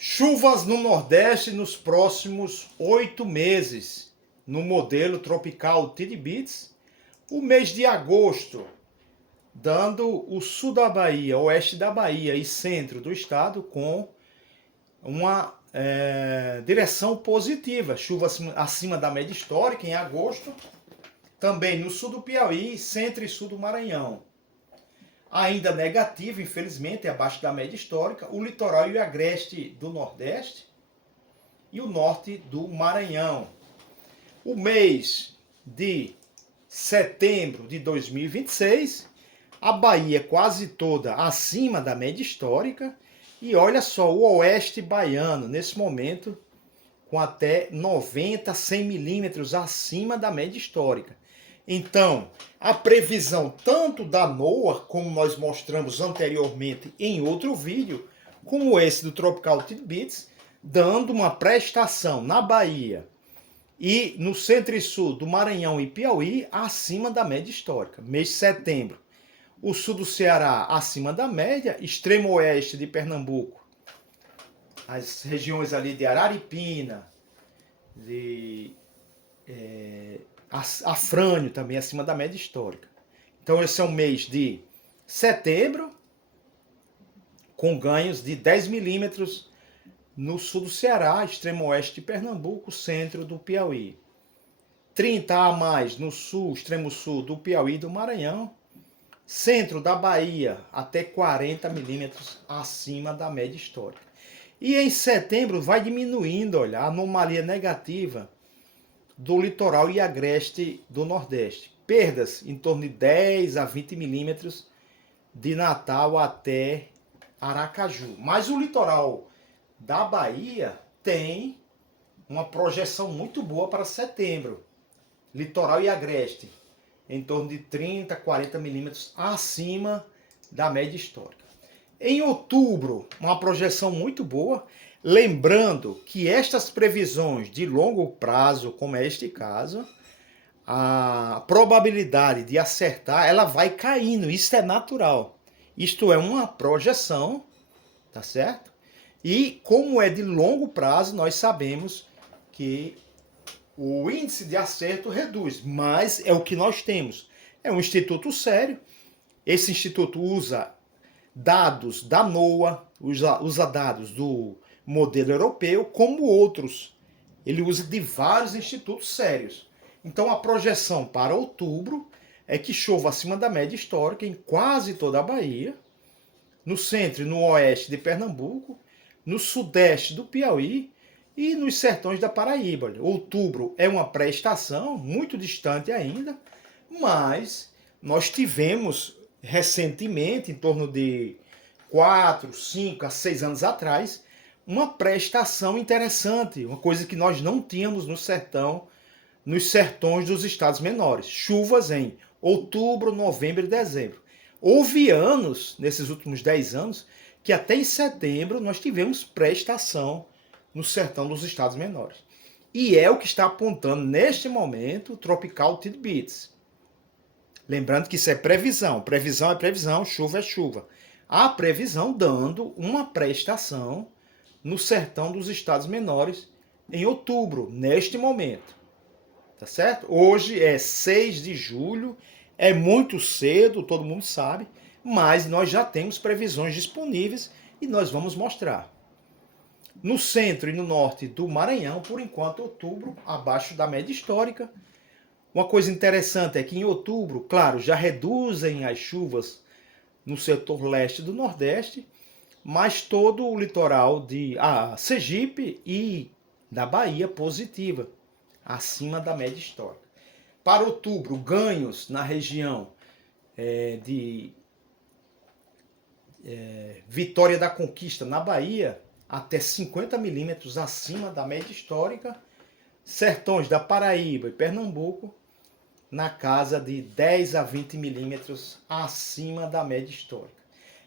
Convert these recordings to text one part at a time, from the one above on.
Chuvas no Nordeste nos próximos 8 meses, no modelo tropical Tidbits. O mês de agosto, dando o sul da Bahia, oeste da Bahia e centro do estado com uma direção positiva. Chuva acima da média histórica em agosto. Também no sul do Piauí, centro e sul do Maranhão. Ainda negativo, infelizmente, abaixo da média histórica, o litoral e o agreste do Nordeste e o norte do Maranhão. O mês de setembro de 2026, a Bahia quase toda acima da média histórica e olha só, o oeste baiano, nesse momento, com até 90, 100 milímetros acima da média histórica. Então, a previsão tanto da NOAA, como nós mostramos anteriormente em outro vídeo, como esse do Tropical Tidbits, dando uma prestação na Bahia e no centro e sul do Maranhão e Piauí acima da média histórica. Mês de setembro, o sul do Ceará acima da média, extremo oeste de Pernambuco, as regiões ali de Araripina, de Afrânio também acima da média histórica. Então esse é o mês de setembro, com ganhos de 10 milímetros no sul do Ceará, extremo oeste de Pernambuco, centro do Piauí. 30 a mais no sul, extremo sul do Piauí e do Maranhão. Centro da Bahia, até 40 milímetros acima da média histórica. E em setembro vai diminuindo, olha, a anomalia negativa do litoral e agreste do Nordeste. Perdas em torno de 10 a 20 milímetros de Natal até Aracaju. Mas o litoral da Bahia tem uma projeção muito boa para setembro. Litoral e agreste, em torno de 30 a 40 milímetros acima da média histórica. Em outubro, uma projeção muito boa. Lembrando que estas previsões de longo prazo, como é este caso, a probabilidade de acertar, ela vai caindo, isso é natural. Isto é uma projeção, tá certo? E como é de longo prazo, nós sabemos que o índice de acerto reduz, mas é o que nós temos. É um instituto sério, esse instituto usa dados da NOAA, usa dados do modelo europeu, como outros. Ele usa de vários institutos sérios. Então a projeção para outubro é que chova acima da média histórica em quase toda a Bahia, no centro e no oeste de Pernambuco, no sudeste do Piauí e nos sertões da Paraíba. Outubro é uma pré-estação, muito distante ainda, mas nós tivemos recentemente, em torno de 4, 5 a 6 anos atrás, uma pré-estação interessante, uma coisa que nós não tínhamos no sertão, nos sertões dos estados menores. Chuvas em outubro, novembro e dezembro. Houve anos, nesses últimos 10 anos, que até em setembro nós tivemos pré-estação no sertão dos estados menores. E é o que está apontando neste momento o Tropical Tidbits. Lembrando que isso é previsão. Previsão é previsão, chuva é chuva. A previsão dando uma pré-estação no sertão dos estados menores em outubro, neste momento. Tá certo? Hoje é 6 de julho, é muito cedo, todo mundo sabe, mas nós já temos previsões disponíveis e nós vamos mostrar. No centro e no norte do Maranhão, por enquanto, outubro, abaixo da média histórica. Uma coisa interessante é que em outubro, claro, já reduzem as chuvas no setor leste do Nordeste, mas todo o litoral de Sergipe e da Bahia positiva, acima da média histórica. Para outubro, ganhos na região de Vitória da Conquista, na Bahia, até 50 milímetros acima da média histórica. Sertões da Paraíba e Pernambuco, na casa de 10 a 20 milímetros acima da média histórica.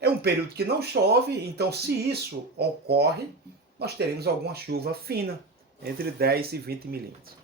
É um período que não chove, então se isso ocorre, nós teremos alguma chuva fina, entre 10 e 20 milímetros.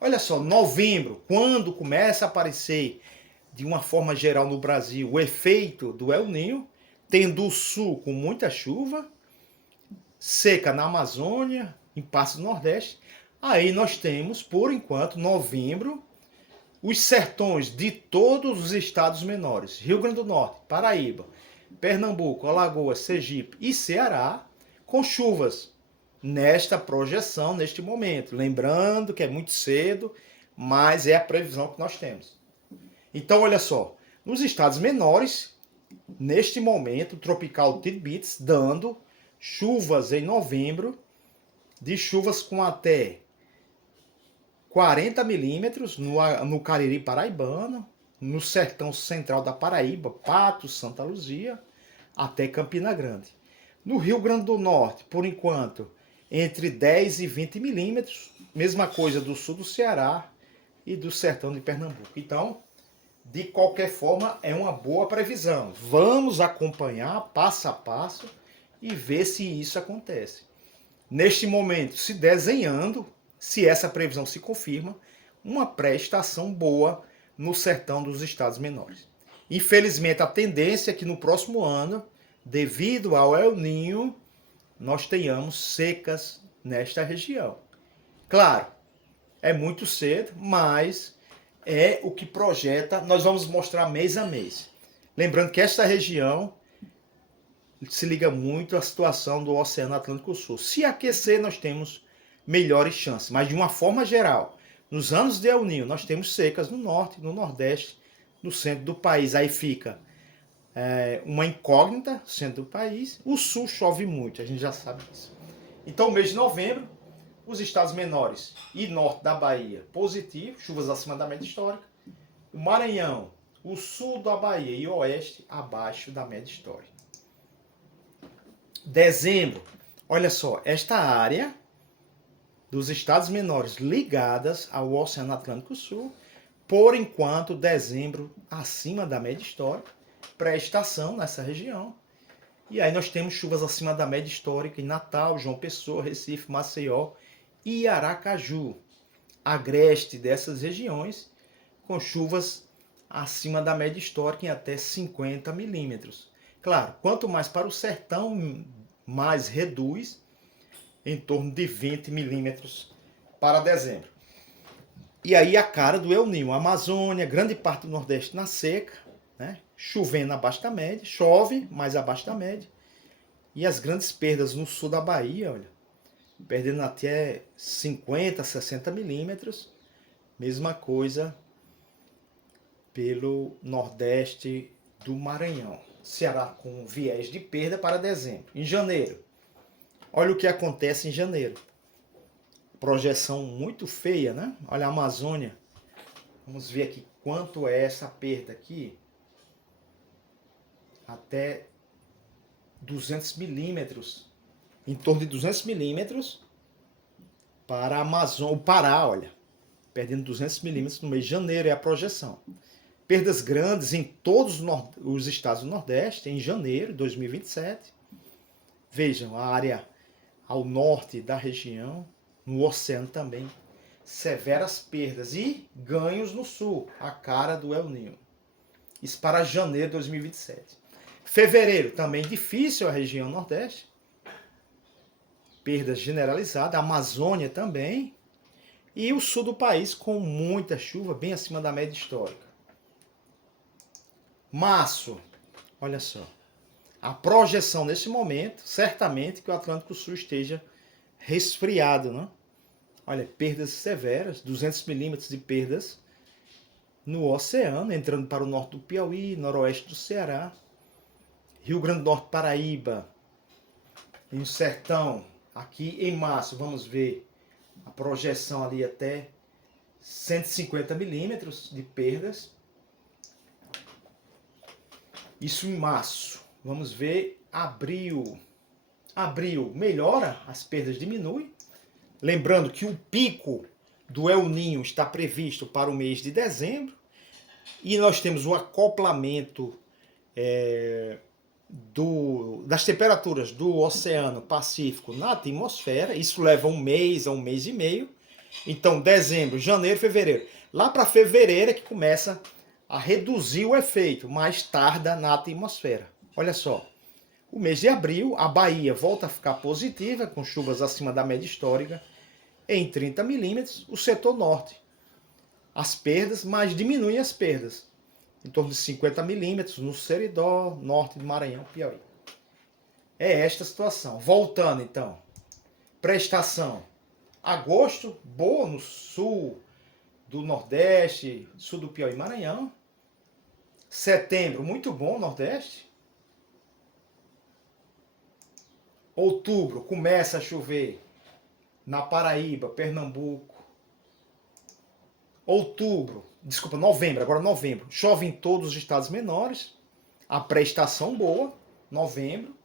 Olha só, novembro, quando começa a aparecer, de uma forma geral no Brasil, o efeito do El Niño, tendo o sul com muita chuva, seca na Amazônia, em partes do Nordeste. Aí nós temos, por enquanto, novembro, os sertões de todos os estados menores, Rio Grande do Norte, Paraíba, Pernambuco, Alagoas, Sergipe e Ceará, com chuvas nesta projeção, neste momento. Lembrando que é muito cedo, mas é a previsão que nós temos. Então, olha só, nos estados menores, neste momento, tropical Tidbits dando chuvas em novembro, de chuvas com até 40 milímetros no Cariri paraibano, no sertão central da Paraíba, Patos, Santa Luzia, até Campina Grande. No Rio Grande do Norte, por enquanto, entre 10 e 20 milímetros, mesma coisa do sul do Ceará e do sertão de Pernambuco. Então, de qualquer forma, é uma boa previsão. Vamos acompanhar passo a passo e ver se isso acontece. Neste momento, se desenhando, se essa previsão se confirma, uma pré-estação boa no sertão dos estados menores. Infelizmente, a tendência é que no próximo ano, devido ao El Niño, nós tenhamos secas nesta região. Claro, é muito cedo, mas é o que projeta, nós vamos mostrar mês a mês. Lembrando que esta região se liga muito à situação do Oceano Atlântico Sul. Se aquecer, nós temos melhores chances, mas de uma forma geral, nos anos de El Niño, nós temos secas no norte, no nordeste, no centro do país. Aí fica uma incógnita, centro do país. O sul chove muito, a gente já sabe disso. Então, mês de novembro, os estados menores e norte da Bahia, positivo, chuvas acima da média histórica. O Maranhão, o sul da Bahia e o oeste, abaixo da média histórica. Dezembro, olha só, esta área dos estados menores ligadas ao Oceano Atlântico Sul, por enquanto, dezembro acima da média histórica, pré-estação nessa região. E aí nós temos chuvas acima da média histórica em Natal, João Pessoa, Recife, Maceió e Aracaju, agreste dessas regiões, com chuvas acima da média histórica em até 50 milímetros. Claro, quanto mais para o sertão, mais reduz, em torno de 20 milímetros para dezembro. E aí a cara do El Niño, Amazônia, grande parte do Nordeste na seca, né? Chovendo abaixo da média, chove, mas abaixo da média. E as grandes perdas no sul da Bahia, olha, perdendo até 50, 60 milímetros. Mesma coisa pelo Nordeste do Maranhão. Ceará com viés de perda para dezembro. Em janeiro, olha o que acontece em janeiro. Projeção muito feia, né? Olha a Amazônia. Vamos ver aqui quanto é essa perda aqui. Até 200 milímetros. Em torno de 200 milímetros para a Amazônia. O Pará, olha. Perdendo 200 milímetros no mês de janeiro é a projeção. Perdas grandes em todos os estados do Nordeste em janeiro de 2027. Vejam, a área ao norte da região, no oceano também, severas perdas e ganhos no sul, a cara do El Niño. Isso para janeiro de 2027. Fevereiro, também difícil a região nordeste. Perdas generalizadas, a Amazônia também. E o sul do país com muita chuva, bem acima da média histórica. Março, olha só. A projeção nesse momento, certamente que o Atlântico Sul esteja resfriado, né? Olha, perdas severas, 200 milímetros de perdas no oceano, entrando para o norte do Piauí, noroeste do Ceará, Rio Grande do Norte, Paraíba, e o sertão. Aqui em março, vamos ver a projeção ali até 150 milímetros de perdas. Isso em março. Vamos ver abril. Abril melhora, as perdas diminuem. Lembrando que o pico do El Niño está previsto para o mês de dezembro. E nós temos o acoplamento das temperaturas do Oceano Pacífico na atmosfera. Isso leva um mês a um mês e meio. Então, dezembro, janeiro, fevereiro. Lá para fevereiro é que começa a reduzir o efeito, mas tarda na atmosfera. Olha só, O mês de abril, a Bahia volta a ficar positiva, com chuvas acima da média histórica, em 30 milímetros. O setor norte, as perdas, mas diminuem as perdas, em torno de 50 milímetros no Seridó, norte de Maranhão, Piauí. É esta a situação. Voltando então, prestação. Agosto, boa no sul do Nordeste, sul do Piauí e Maranhão. Setembro, muito bom, Nordeste. Outubro, começa a chover na Paraíba, Pernambuco. Novembro, chove em todos os estados menores. A pré-estação boa, novembro.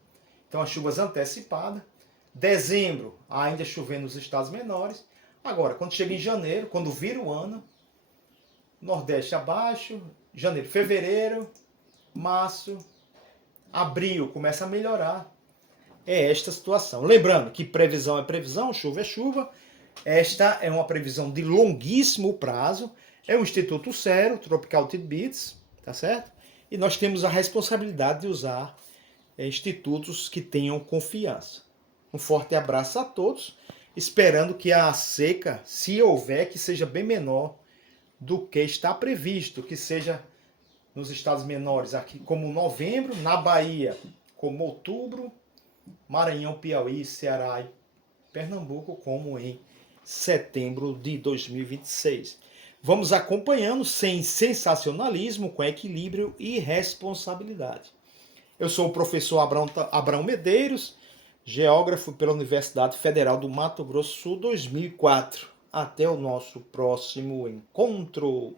Então as chuvas antecipadas. Dezembro, ainda chovendo nos estados menores. Agora, quando chega em janeiro, quando vira o ano, Nordeste abaixo, janeiro, fevereiro, março, abril começa a melhorar. É esta a situação. Lembrando que previsão é previsão, chuva é chuva. Esta é uma previsão de longuíssimo prazo. É um instituto sério, Tropical Tidbits, tá certo? E nós temos a responsabilidade de usar institutos que tenham confiança. Um forte abraço a todos, esperando que a seca, se houver, que seja bem menor do que está previsto, que seja nos estados menores, aqui como novembro, na Bahia como outubro, Maranhão, Piauí, Ceará e Pernambuco como em setembro de 2026. Vamos acompanhando sem sensacionalismo, com equilíbrio e responsabilidade. Eu sou o professor Abrão Medeiros, geógrafo pela Universidade Federal do Mato Grosso do Sul 2004. Até o nosso próximo encontro.